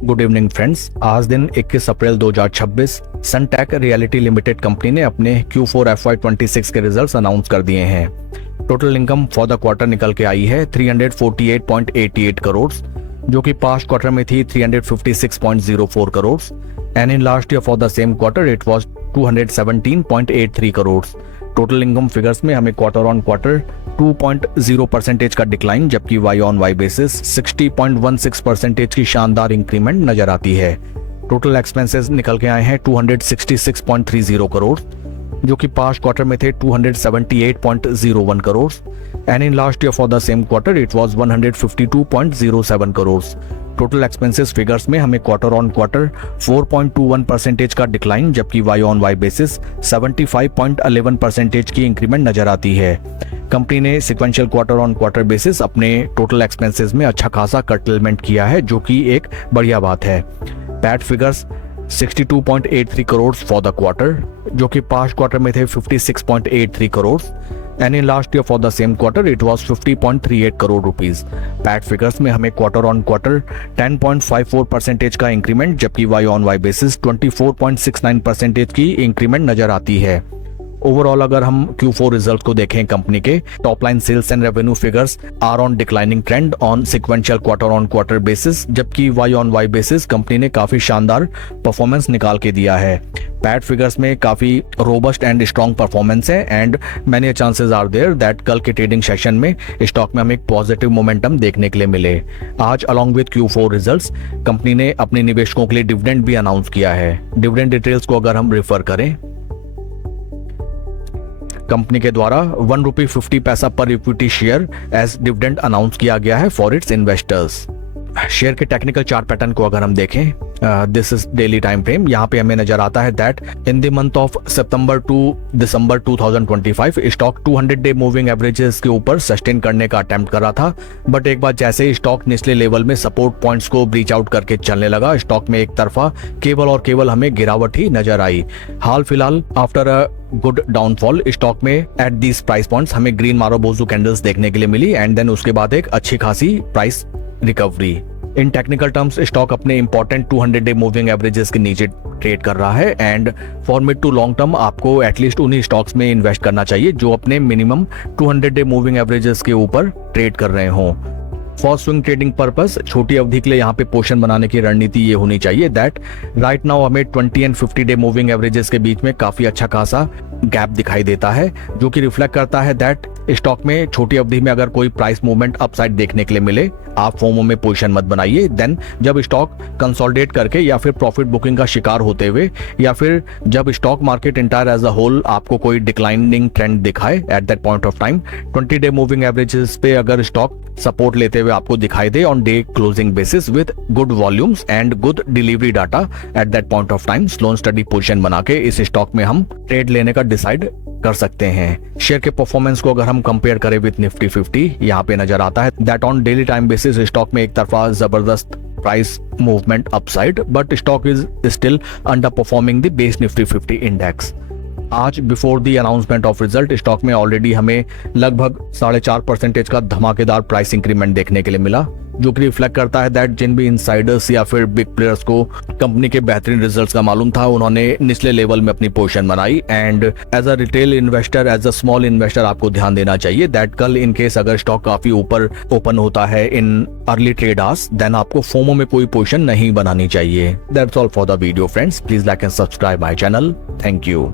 Good evening friends. आज दिन 21 अप्रैल 2026 Sunteck reality limited company ने अपने Q4 FY26 के रिजल्ट्स अनाउंस कर दिए हैं। Total income for the quarter निकल के आई है 348.88 करोड़, जो कि पास्ट क्वार्टर में थी 356.04 crore and in last year for the same quarter it was 217.83 crore. Total income figures में हमें क्वार्टर ऑन क्वार्टर 2.0% का डिक्लाइन, जबकि वाई ऑन वाई बेसिस 60.16% की शानदार इंक्रीमेंट नजर आती है। टोटल एक्सपेंसेस निकल के आए हैं 266.30 करोड़, जो कि पास्ट क्वार्टर में थे 278.01 crore and in last year for the same quarter it was 152.07 crore. Total expenses figures में हमें क्वार्टर ऑन क्वार्टर 4.21% का डिक्लाइन, जबकि वाई ऑन वाई बेसिस 75.11% की इंक्रीमेंट नजर आती है। कंपनी ने sequential quarter on quarter basis अपने टोटल एक्सपेंसेस में अच्छा खासा कर्टेलमेंट किया है, जो कि एक बढ़िया बात है। PAT figures 62.83 crore for the quarter, जो कि पास्ट क्वार्टर में थे 56.83 crore and in last year for the same quarter it was 50.38 crore rupees. PAT figures में हमें क्वार्टर ऑन क्वार्टर 10.54% का इंक्रीमेंट, जबकि वाई ऑन वाई बेसिस 24.69% की इंक्रीमेंट नजर आती है। ओवरऑल अगर हम Q4 रिजल्ट को देखें, कंपनी के top line sales and revenue figures are on declining trend on sequential quarter on quarter basis, जबकि Y on Y basis company ने काफी शानदार परफॉर्मेंस निकाल के दिया है। पैट फिगर्स में काफी रोबस्ट एंड स्ट्रॉन्ग परफॉर्मेंस है and many chances are there that कल के ट्रेडिंग सेशन में स्टॉक में हमें एक पॉजिटिव मोमेंटम देखने के लिए मिले। आज along with Q4 results company ने अपने निवेशकों के लिए डिविडेंड भी अनाउंस किया है। डिविडेंड डिटेल्स को अगर हम रेफर करें, कंपनी के द्वारा ₹1.50 पर equity share as dividend announce किया गया है फॉर इट्स इन्वेस्टर्स। शेयर के टेक्निकल चार्ट पैटर्न को अगर हम देखें, this is daily time frame, यहाँ पे हमें नजर आता है that in the month of सितंबर टू दिसंबर 2025 स्टॉक 200 डे मूविंग एवरेजेस के ऊपर सस्टेन करने का अटेम्प्ट कर रहा था, बट एक बार जैसे ही स्टॉक निचले लेवल में सपोर्ट पॉइंट्स को ब्रीच आउट करके चलने लगा, स्टॉक में एक तरफा केवल और केवल हमें गिरावट ही नजर आई। हाल फिलहाल after a good downfall stock में एट दीज प्राइस पॉइंट्स हमें ग्रीन मारोबोजू कैंडल्स देखने के लिए मिली एंड देन उसके बाद एक अच्छी खासी price recovery. In technical terms stock अपने इंपॉर्टेंट 200 डे मूविंग एवरेजेस के नीचे ट्रेड कर रहा है and for mid to long term आपको एटलीस्ट उन्हीं स्टॉक्स में इन्वेस्ट करना चाहिए जो अपने मिनिमम 200 डे मूविंग एवरेजेस के ऊपर ट्रेड कर रहे हों। फॉर स्विंग ट्रेडिंग पर्पस छोटी अवधि के लिए यहाँ पे पोर्शन बनाने की रणनीति ये होनी चाहिए दैट राइट नाउ हमें 20 एंड 50 डे मूविंग एवरेजेस के बीच में काफी अच्छा खासा गैप दिखाई देता है, जो कि रिफ्लेक्ट करता है दैट स्टॉक में छोटी अवधि में अगर कोई प्राइस मूवमेंट अपसाइड देखने के लिए मिले, आप फोमो में पोजीशन मत बनाइए। देन जब स्टॉक कंसोलिडेट करके या फिर प्रॉफिट बुकिंग का शिकार होते हुए या फिर जब stock market entire as a whole आपको कोई डिक्लाइनिंग ट्रेंड दिखाए at that point of time 20 day moving averages पे अगर स्टॉक सपोर्ट लेते हुए आपको दिखाई दे on day closing basis with good volumes and good delivery data at that point of time slow and steady position बना के इस स्टॉक में हम ट्रेड लेने का डिसाइड कर सकते हैं। शेयर के परफॉर्मेंस को अगर हम कंपेयर करें विद निफ्टी 50, यहाँ पे नजर आता है that on daily time basis stock में एक तरफा जबरदस्त price movement upside, but stock is still underperforming the base Nifty 50 index. आज before the announcement of result stock में ऑलरेडी हमें लगभग 4.5% का धमाकेदार प्राइस इंक्रीमेंट देखने के लिए मिला, जो कि रिफ्लेक्ट करता है दैट जिन भी इनसाइडर्स या फिर बिग प्लेयर्स को कंपनी के बेहतरीन रिजल्ट्स का मालूम था, उन्होंने निचले लेवल में अपनी पोजीशन बनाई and as a retail investor, as a small investor आपको ध्यान देना चाहिए दैट कल इन केस अगर स्टॉक काफी ऊपर ओपन होता है in early trade hours, then आपको फोमो में कोई पोजीशन नहीं बनानी चाहिए। That's all for the video friends, please like and subscribe my channel. Thank you.